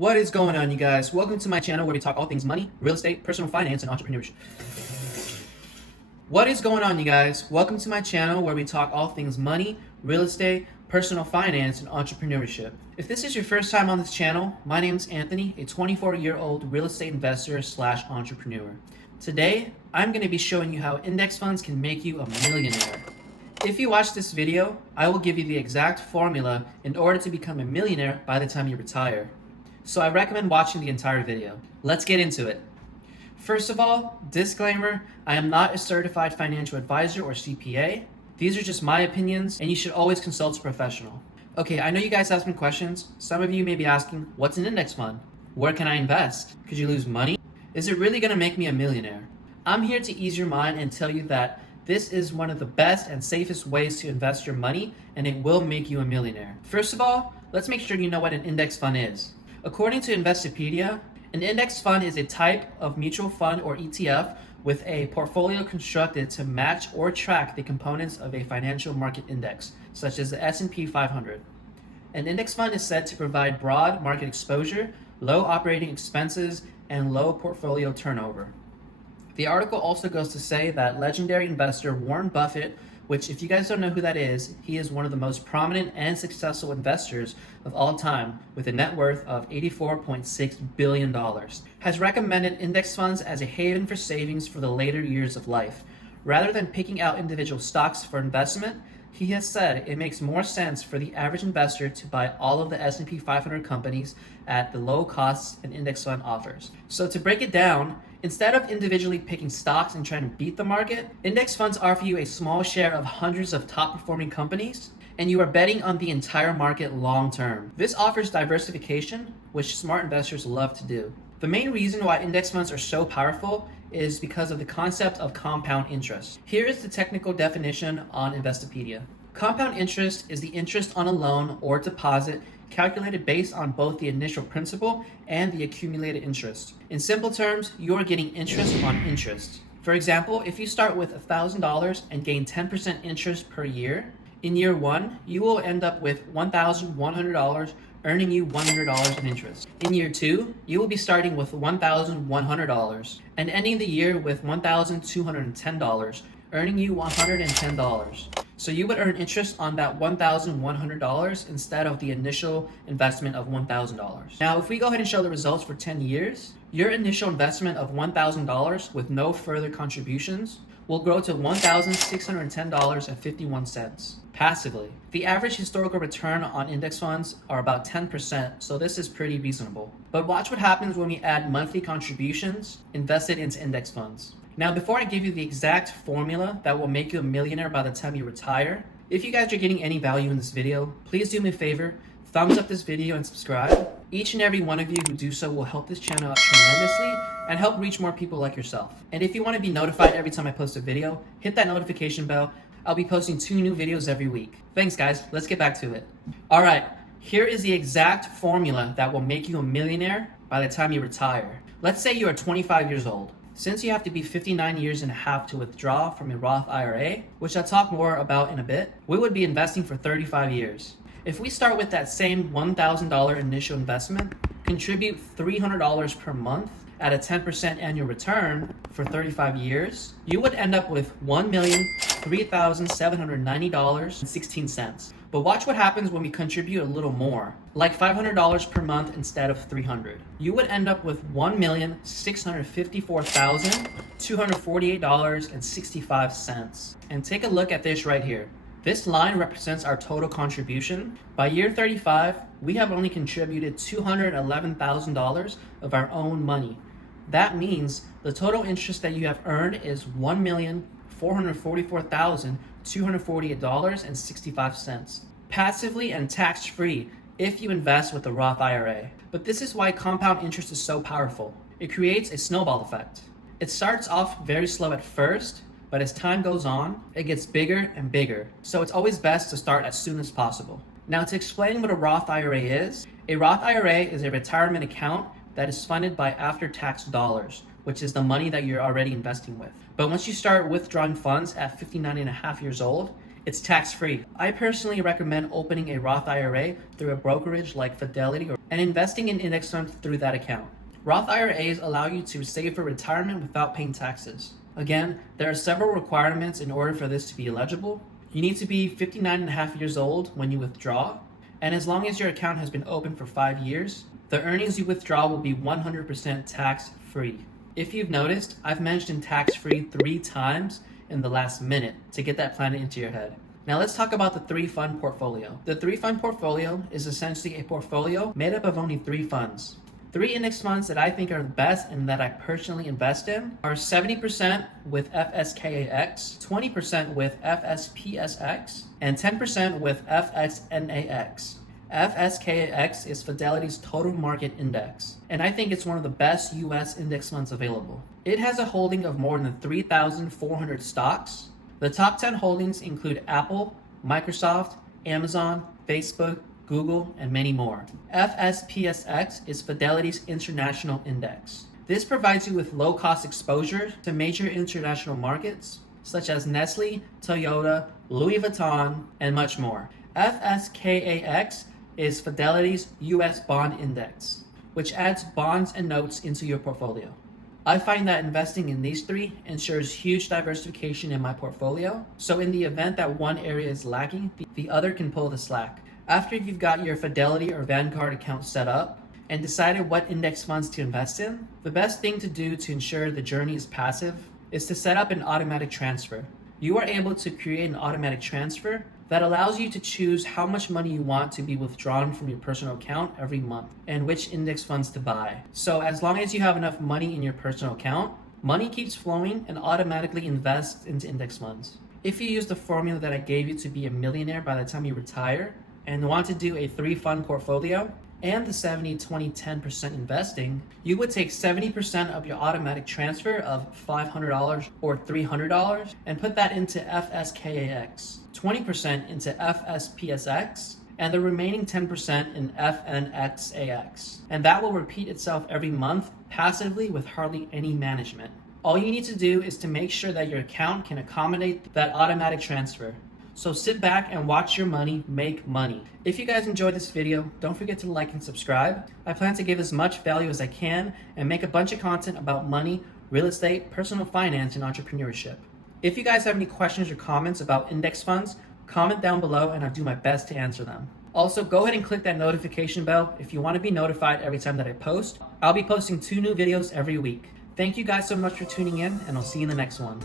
What is going on, you guys? Welcome to my channel where we talk all things money, real estate, personal finance, and entrepreneurship. What is going on, you guys? Welcome to my channel where we talk all things money, real estate, personal finance, and entrepreneurship. If this is your first time on this channel, my name is Anthony, a 24-year-old real estate investor slash entrepreneur. Today, I'm going to be showing you how index funds can make you a millionaire. If you watch this video, I will give you the exact formula in order to become a millionaire by the time you retire. So I recommend watching the entire video. Let's get into it. First of all, disclaimer, I am not a certified financial advisor or CPA. These are just my opinions, and you should always consult a professional. Okay, I know you guys have some questions. Some of you may be asking, what's an index fund? Where can I invest? Could you lose money? Is it really gonna make me a millionaire? I'm here to ease your mind and tell you that this is one of the best and safest ways to invest your money, and it will make you a millionaire. First of all, let's make sure you know what an index fund is. According to Investopedia, an index fund is a type of mutual fund or ETF with a portfolio constructed to match or track the components of a financial market index, such as the S&P 500. An index fund is said to provide broad market exposure, low operating expenses, and low portfolio turnover. The article also goes to say that legendary investor Warren Buffett, which if you guys don't know who that is, he is one of the most prominent and successful investors of all time with a net worth of $84.6 billion, has recommended index funds as a haven for savings for the later years of life. Rather than picking out individual stocks for investment, he has said it makes more sense for the average investor to buy all of the S&P 500 companies at the low costs an index fund offers. So to break it down, instead of individually picking stocks and trying to beat the market, index funds offer you a small share of hundreds of top performing companies, and you are betting on the entire market long term. This offers diversification, which smart investors love to do. The main reason why index funds are so powerful is because of the concept of compound interest. Here is the technical definition on Investopedia. Compound interest is the interest on a loan or deposit calculated based on both the initial principal and the accumulated interest. In simple terms, you are getting interest on interest. For example, if you start with $1,000 and gain 10% interest per year, in year one, you will end up with $1,100, earning you $100 in interest. In year two, you will be starting with $1,100 and ending the year with $1,210, earning you $110. So you would earn interest on that $1,100 instead of the initial investment of $1,000. Now, if we go ahead and show the results for 10 years, your initial investment of $1,000 with no further contributions will grow to $1,610.51 passively. The average historical return on index funds are about 10%, so this is pretty reasonable. But watch what happens when we add monthly contributions invested into index funds. Now, before I give you the exact formula that will make you a millionaire by the time you retire, if you guys are getting any value in this video, please do me a favor, thumbs up this video and subscribe. Each and every one of you who do so will help this channel out tremendously and help reach more people like yourself. And if you want to be notified every time I post a video, hit that notification bell. I'll be posting 2 new videos every week. Thanks guys, let's get back to it. All right, here is the exact formula that will make you a millionaire by the time you retire. Let's say you are 25 years old. Since you have to be 59 years and a half to withdraw from a Roth IRA, which I'll talk more about in a bit, we would be investing for 35 years. If we start with that same $1,000 initial investment, contribute $300 per month at a 10% annual return for 35 years, you would end up with $1,003,790.16. But watch what happens when we contribute a little more, like $500 per month instead of $300. You would end up with $1,654,248.65. And take a look at this right here. This line represents our total contribution. By year 35, we have only contributed $211,000 of our own money. That means the total interest that you have earned is $1,444,248.65, passively and tax-free if you invest with the Roth IRA. But this is why compound interest is so powerful. It creates a snowball effect. It starts off very slow at first, but as time goes on, it gets bigger and bigger. So it's always best to start as soon as possible. Now, to explain what a Roth IRA is a retirement account that is funded by after-tax dollars, which is the money that you're already investing with. But once you start withdrawing funds at 59 and a half years old, It's tax-free. I personally recommend opening a Roth IRA through a brokerage like Fidelity and investing in index funds through that account. Roth IRAs allow you to save for retirement without paying taxes. Again, there are several requirements in order for this to be eligible. You need to be 59 and a half years old when you withdraw, and as long as your account has been open for 5 years, the earnings you withdraw will be 100% tax-free. If you've noticed, I've mentioned tax-free 3 times in the last minute to get that plan into your head. Now let's talk about the 3-fund portfolio. The 3-fund portfolio is essentially a portfolio made up of only 3 funds. 3 index funds that I think are the best and that I personally invest in are 70% with FSKAX, 20% with FSPSX, and 10% with FXNAX. FSKAX is Fidelity's total market index, and I think it's one of the best US index funds available. It has a holding of more than 3,400 stocks. The top 10 holdings include Apple, Microsoft, Amazon, Facebook, Google, and many more. FSPSX is Fidelity's international index. This provides you with low-cost exposure to major international markets, such as Nestle, Toyota, Louis Vuitton, and much more. FSKAX is Fidelity's US bond index, which adds bonds and notes into your portfolio. I find that investing in these 3 ensures huge diversification in my portfolio, so in the event that one area is lacking, the other can pull the slack. After you've got your Fidelity or Vanguard account set up and decided what index funds to invest in, the best thing to do to ensure the journey is passive is to set up an automatic transfer. You are able to create an automatic transfer that allows you to choose how much money you want to be withdrawn from your personal account every month and which index funds to buy. So as long as you have enough money in your personal account, money keeps flowing and automatically invests into index funds. If you use the formula that I gave you to be a millionaire by the time you retire and want to do a 3-fund portfolio and the 70-20-10% investing, you would take 70% of your automatic transfer of $500 or $300 and put that into FSKAX, 20% into FSPSX, and the remaining 10% in FNXAX. And that will repeat itself every month passively with hardly any management. All you need to do is to make sure that your account can accommodate that automatic transfer. So sit back and watch your money make money. If you guys enjoyed this video, don't forget to like and subscribe. I plan to give as much value as I can and make a bunch of content about money, real estate, personal finance, and entrepreneurship. If you guys have any questions or comments about index funds, comment down below and I'll do my best to answer them. Also, go ahead and click that notification bell if you want to be notified every time that I post. I'll be posting 2 new videos every week. Thank you guys so much for tuning in, and I'll see you in the next one.